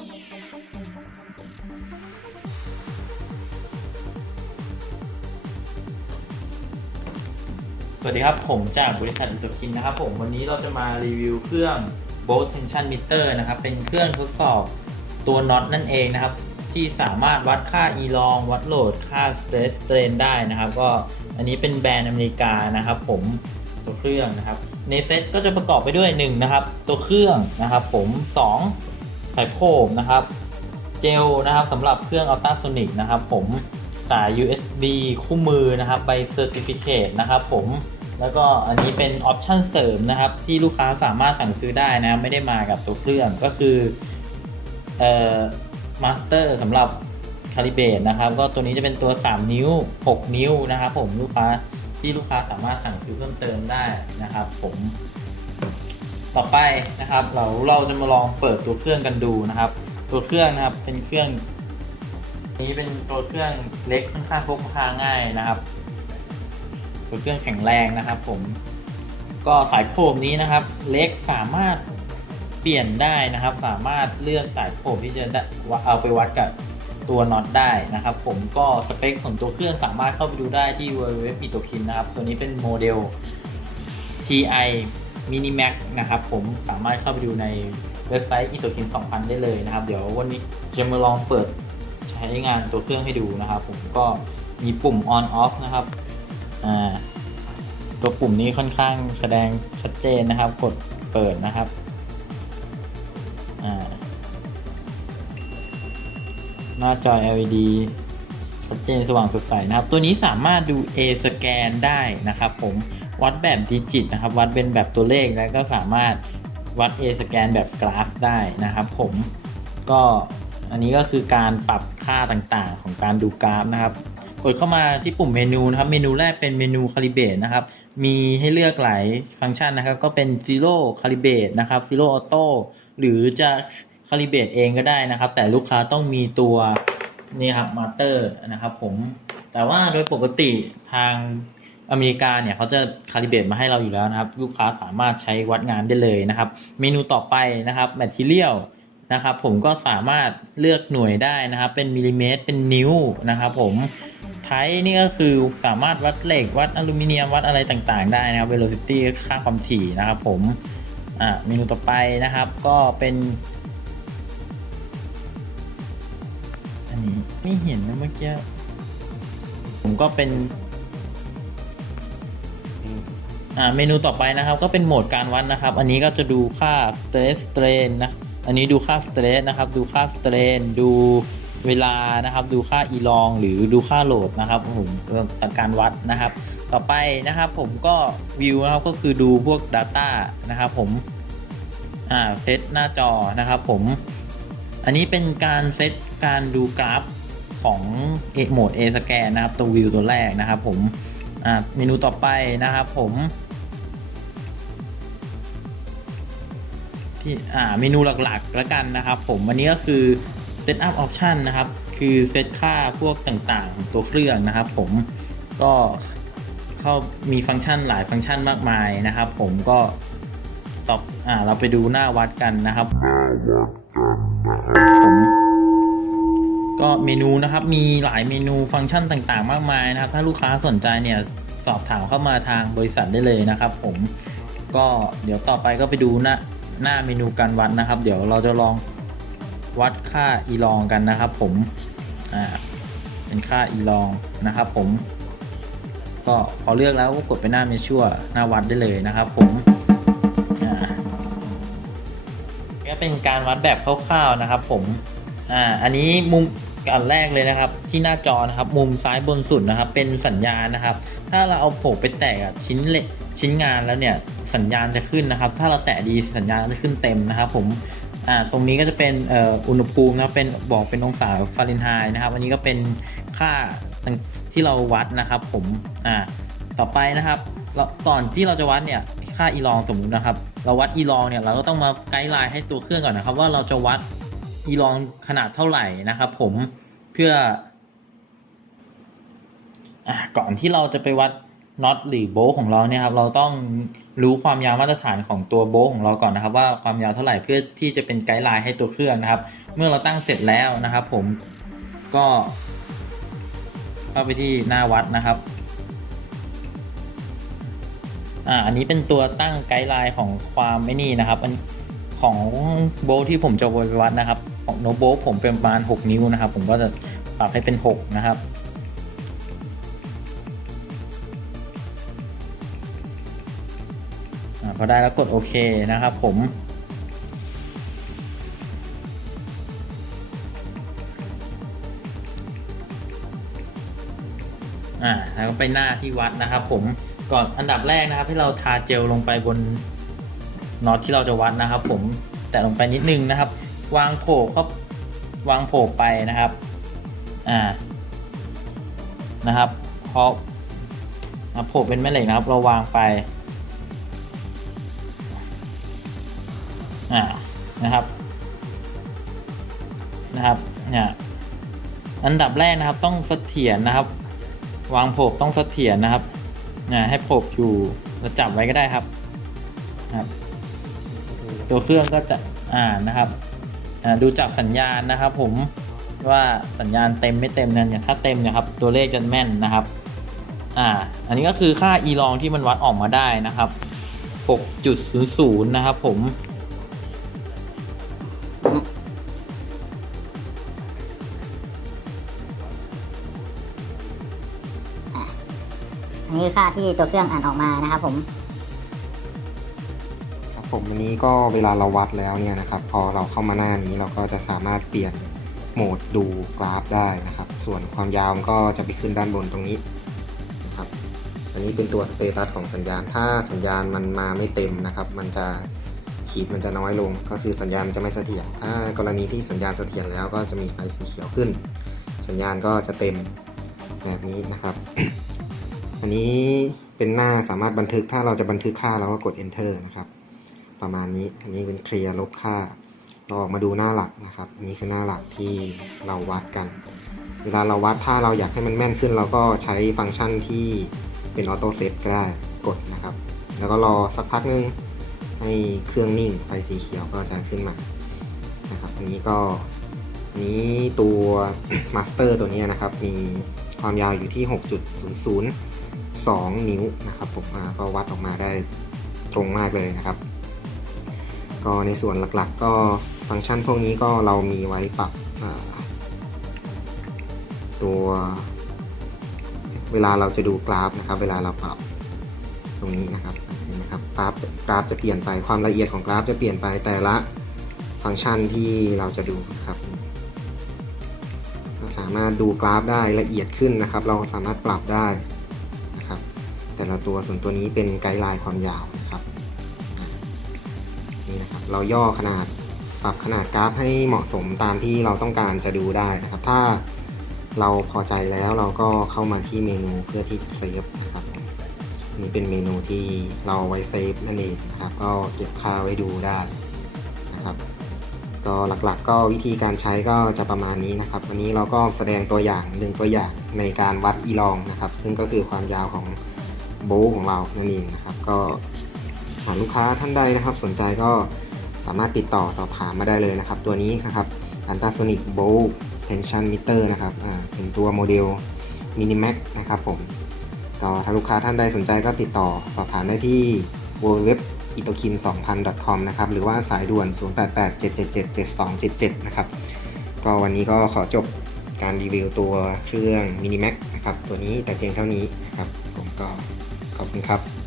สวัสดีครับ ผมจากบริษัทอินโตคินนะครับผมวันนี้เราจะมารีวิวเครื่อง Bolt Tension Meter นะครับ เป็นเครื่องทดสอบตัวน็อตนั่นเองนะครับ ที่สามารถวัดค่า e l o n วัดโหลดค่า stress strain ได้นะครับ ก็อันนี้เป็นแบรนด์อเมริกานะครับ ผมตัวเครื่องนะครับ ในเซ็ตก็จะประกอบไปด้วย1นะครับตัวเครื่องนะครับ ผม2 สายโคมนะครับ เจลนะครับสำหรับเครื่อง ultrasonic นะครับ ผมสาย USB คู่มือนะครับใบ certificate นะครับผมแล้วก็อันนี้เป็นออปชั่นเสริมนะครับ ที่ลูกค้าสามารถสั่งซื้อได้นะไม่ได้มากับตัวเครื่องก็คือเอ่อมาสเตอร์สำหรับคาลิเบตนะครับ ก็ตัวนี้จะเป็นตัว 3 นิ้ว 6 นิ้วนะครับ ผมลูกค้าที่ลูกค้าสามารถสั่งซื้อเพิ่มเติมได้นะครับ ผม ต่อไปนะครับ เราเราจะมาลองเปิดตัวเครื่องกันดูนะครับ ตัวเครื่องนะครับเป็นเครื่อง นี้เป็นตัวเครื่องเล็กค่อนข้างพกพาง่ายนะครับ ตัวเครื่องแข็งแรงนะครับ ผม ก็สายโคมนี้นะครับ เล็กสามารถเปลี่ยนได้นะครับ สามารถเลือกสายโคมที่จะได้เอาไปวัดกับตัวน็อตได้นะครับ ผมก็สเปคของตัวเครื่องสามารถเข้าไปดูได้ที่ www ปิโตคินนะครับ ตัวนี้เป็นโมเดล TI Minimax นะครับผมสามารถเข้าไปดูในเว็บไซต์ i t o k i n 2000 ได้เลยนะครับ เดี๋ยววันนี้จะมาลองเปิดใช้งานตัวเครื่องให้ดูนะครับผมก็มีปุ่ม on off นะครับอ่าตัวปุ่มนี้ค่อนข้างแสดงชัดเจนนะครับ กดเปิดนะครับอ่าหน้าจอ LED ชัดเจนสว่างสดใสนะครับ ตัวนี้สามารถดู A scan ได้นะครับผม วัดแบบดิจิตนะครับ วัดเป็นแบบตัวเลขแล้วก็สามารถวัด A scan แบบกราฟได้นะครับ ผมก็อันนี้ก็คือการปรับค่าต่างๆ ของการดูกราฟนะครับ กดเข้ามาที่ปุ่มเมนูนะครับ เมนูแรกเป็นเมนูคาลิเบ e นะครับ มีให้เลือกหลายฟังก์ชันนะครับ ก็เป็น Zero Calibrate นะครับ Zero Auto หรือจะคาลิเบ e เองก็ได้นะครับ แต่ลูกค้าต้องมีตัวนี่ครับมาเตอร์นะครับผมแต่ว่าโดยปกติทาง อเมริกาเนี่ยเขาจะคาลิเบ e มาให้เราอยู่แล้วนะครับ ลูกค้าสามารถใช้วัดงานได้เลยนะครับ เมนูต่อไปนะครับ Material นะครับ ผมก็สามารถเลือกหน่วยได้นะครับ เป็นมิลลิเมตร เป็นนิ้วนะครับผมไทนี่ก็คือสามารถวัดเหล็ก วัดอลูมิเนียมวัดอะไรต่างๆ ได้นะครับ velocity ค่าความถี่นะครับ ผมอ่าเมนูต่อไปนะครับ ก็เป็นอันนี้ไม่เห็นนะเมื่อกี้ผมก็เป็น อ่าเมนูต่อไปนะครับก็เป็นโหมดการวัดนะครับ อันนี้ก็จะดูค่า stress strain นะอันนี้ดูค่า stress นะครับ ดูค่า strain ดูเวลานะครับ ดูค่า e l o n หรือดูค่าโหลดนะครับผมต่อการวัดนะครับ ต่อไปนะครับผมก็วิวนะครับก็คือดูพวก Data นะครับผมอ่าเซตหน้าจอนะครับผม อันนี้เป็นการเซตการดูกราฟของโหมด A scan นะครับตัววิวตัวแรกนะครับผม อ่าเมนูต่อไปนะครับผมที่อ่าเมนูหลักๆแล้วกันนะครับ ผมอันนี้ก็คือ Setup Option นะครับ คือเซตค่าพวกต่างๆของตัวเครื่องนะครับ ผมก็เข้ามีฟังก์ชันหลายฟังก์ชันมากมายนะครับ ผมก็ตอบอ่าเราไปดูหน้าวัดกันนะครับผม ก็เมนูนะครับมีหลายเมนูฟังก์ชันต่างๆ มากมายนะครับ ถ้าลูกค้าสนใจเนี่ยสอบถามเข้ามาทางบริษัทได้เลยนะครับ ผมก็เดี๋ยวต่อไปก็ไปดูหน้าหน้าเมนูการวัดนะครับ เดี๋ยวเราจะลองวัดค่าอีลองกันนะครับ ผมอ่าเป็นค่าอีลองนะครับ ผม ก็พอเลือกแล้วก็กดไปหน้าเมชัวหน้าวัดได้เลยนะครับ ผมอ่าก็เป็นการวัดแบบคร่าวๆนะครับ ผมอ่าอันนี้มุม อันแรกเลยนะครับ ที่หน้าจอนะครับ มุมซ้ายบนสุดนะครับ เป็นสัญญาณนะครับ ถ้าเราเอาโผไปแตะชิ้นเล็กชิ้นงานแล้วเนี่ยสัญญาณจะขึ้นนะครับ ถ้าเราแตะดีสัญญาณจะขึ้นเต็มนะครับ ผมอ่าตรงนี้ก็จะเป็นอ,อุณหภูมินะครับเป็นบอกเป็นองศาฟาเรนไฮต์นะครับ อันนี้ก็เป็นค่าที่เราวัดนะครับ ผมอ่าต่อไปนะครับก่อนที่เราจะวัดเนี่ยค่าอีลองสมมุตินะครับ เราวัดอีลองเนี่ยเราก็ต้องมาไกด์ไลน์ให้ตัวเครื่องก่อนนะครับ ว่าเราจะวัด อีลองขนาดเท่าไหร่นะครับผมเพื่ออก่อนที่เราจะไปวัดน็อตหรือโบลของเราเนี่ยครับ เราต้องรู้ความยาวมาตรฐานของตัวโบลของเราก่อนนะครับ ว่าความยาวเท่าไหร่เพื่อที่จะเป็นไกด์ไลน์ให้ตัวเครื่องนะครับ เมื่อเราตั้งเสร็จแล้วนะครับ ผมก็เข้าไปที่หน้าวัดนะครับอ่าอันนี้เป็นตัวตั้งไกด์ไลน์ของความไม่นี่นะครับอัน ของโบทที่ผมจะวัดนะครับ ของโนโบผมเป็นประมาณ 6 นิ้วนะครับ ผมก็จะปรับให้เป็น 6 นะครับอพอได้แล้วกดโอเคนะครับผม อ่าแล้วก็ไปหน้าที่วัดนะครับผมก่อนอันดับแรกนะครับที่เราทาเจลลงไปบน น็อตที่เราจะวัดนะครับ ผมแต่ลงไปนิดนึงนะครับ วางโผล่ก็วางโผล่ไปนะครับอ่านะครับเพราะอะโผล่เป็นแม่เหล็กนะครับ เราวางไปอ่านะครับนะครับเนี่ยอันดับแรกนะครับต้องเสถียรนะครับ วางโผบต้องเสถียรนะครับนะให้โผบอยู่แล้วจับไว้ก็ได้ครับครับ ตัวเครื่องก็จะอ่านนะครับดูจับสัญญาณนะครับ ผมว่าสัญญาณเต็มไม่เต็มเนี่ยถ้าเต็มเนี่ยครับตัวเลขจะแม่นนะครับอ่าอันนี้ก็คือค่า e ลองที่มันวัดออกมาได้นะครับ 6.00 นะครับผมอันนี้ค่าที่ตัวเครื่องอ่านออกมานะครับผม ผมอันนี้ก็เวลาเราวัดแล้วเนี่ยนะครับ พอเราเข้ามาหน้านี้เราก็จะสามารถเปลี่ยนโหมดดูกราฟได้นะครับ ส่วนความยาวมันก็จะไปขึ้นด้านบนตรงนี้นะครับ อันนี้เป็นตัวสเตตัสของสัญญาณ ถ้าสัญญาณมันมาไม่เต็มนะครับ มันจะขีดมันจะน้อยลง ก็คือสัญญาณมันจะไม่เสถียร ถ้ากรณีที่สัญญาณเสถียรแล้วก็จะมีไฟสีเขียวขึ้น สัญญาณก็จะเต็มแบบนี้นะครับ อันนี้เป็นหน้าสามารถบันทึก ถ้าเราจะบันทึกค่าเราก็กด enter นะครับ ประมาณนี้ อันนี้เป็นเคลียร์ลบค่าเราออกมาดูหน้าหลักนะครับ อันนี้คือหน้าหลักที่เราวัดกัน เวลาเราวัดถ้าเราอยากให้มันแม่นขึ้น เราก็ใช้ฟังก์ชันที่เป็นออโต้เซตก็ได้กดนะครับ แล้วก็รอสักพักนึงให้เครื่องนิ่งไฟสีเขียวก็จะขึ้นมานะครับอันนี้ก็นี้ตัวมาสเตอร์ตัวนี้นะครับ มีความยาวอยู่ที่ 6.002 นิ้วนะครับผมอ่าก็วัดออกมาได้ตรงมากเลยนะครับ ก็ในส่วนหลักๆ ก็ฟังก์ชันพวกนี้ก็เรามีไว้ปรับตัว เวลาเราจะดูกราฟนะครับ เวลาเราปรับตรงนี้นะครับเห็นไหมครับกราฟกราฟจะเปลี่ยนไปความละเอียดของกราฟจะเปลี่ยนไปแต่ละฟังก์ชันที่เราจะดูนะครับเราสามารถดูกราฟได้ละเอียดขึ้นนะครับ เราสามารถปรับได้นะครับ แต่ละตัวส่วนตัวนี้เป็นไกด์ไลน์ความยาวนะครับ เราย่อขนาดปรับขนาดกราฟให้เหมาะสมตามที่เราต้องการจะดูได้นะครับ ถ้าเราพอใจแล้วเราก็เข้ามาที่เมนูเพื่อที่เซฟนะครับนี่เป็นเมนูที่เราไว้เซฟนั่นเองนะครับก็เก็บค่าไว้ดูได้นะครับ ก็หลักๆก็วิธีการใช้ก็จะประมาณนี้นะครับ วันนี้เราก็แสดงตัวอย่างหนึ่งตัวอย่างในการวัดอีลองนะครับ ซึ่งก็คือความยาวของโบว์ของเรานั่นเองนะครับ ก็หากลูกค้าท่านใดนะครับ สนใจก็ามารถติดต่อสอบถามมาได้เลยนะครับ ตัวนี้นะครับ Panasonic Bow Tension Meter นะครับอ่าเป็นตัวโมเดล Minimax นะครับผมก็ถ้าลูกค้าท่านใดสนใจก็ติดต่อสอบถามได้ที่ www i t o k i n 2 0 0 0 com นะครับ หรือว่าสายด่วน 0887777277 นะครับ ก็วันนี้ก็ขอจบการรีวิวตัวเครื่อง Minimax นะครับ ตัวนี้แต่เพียงเท่านี้นะครับ ผมก็ขอบคุณครับ